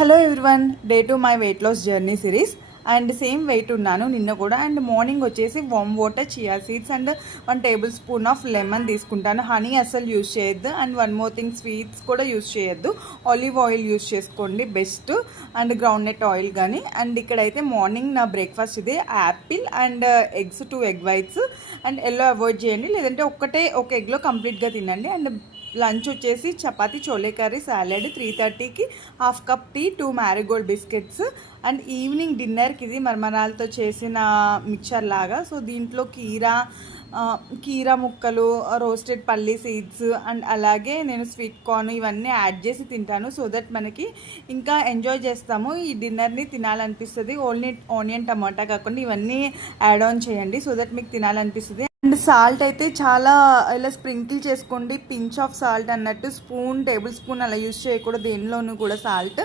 Hello everyone, day to my weight loss journey series. And same weight ఉన్నాను నిన్న కూడా. And morning వచ్చేసి warm water, chia seeds and 1 tablespoon of lemon తీసుకుంటాను. Honey అస్సలు use చేయొద్దు. And one more thing, sweets కూడా use చేయొద్దు. Olive oil use చేసుకోండి best. And groundnut oil కానీ. అండ్ ఇక్కడైతే మార్నింగ్ నా బ్రేక్ఫాస్ట్ ఇదే: apple and eggs, 2 egg whites. And yellow avoid చేయండి, లేదంటే ఒక ఎగ్లో కంప్లీట్గా తినండి. అండ్ లంచ్ వచ్చేసి చపాతీ, చోలే కర్రీ, సాలెడ్. 3:30కి half cup tea, 2 marigold biscuits. And evening డిన్నర్కి ఇది మరమరాలతో చేసిన మిక్చర్ లాగా. సో దీంట్లో కీరా ముక్కలు, రోస్టెడ్ పల్లీ సీడ్స్ అండ్ అలాగే నేను స్వీట్ కార్న్ ఇవన్నీ యాడ్ చేసి తింటాను. సో దట్ మనకి ఇంకా ఎంజాయ్ చేస్తాము. ఈ డిన్నర్ని తినాలనిపిస్తుంది. ఓన్లీ ఆనియన్ టమాటా కాకుండా ఇవన్నీ యాడ్ ఆన్ చేయండి, సో దట్ మీకు తినాలనిపిస్తుంది. అండ్ సాల్ట్ అయితే చాలా ఇలా స్ప్రింకిల్ చేసుకోండి, పించ్ ఆఫ్ సాల్ట్ అన్నట్టు. టేబుల్ స్పూన్ అలా యూజ్ చేయకూడదు దేనిలోనూ కూడా సాల్ట్.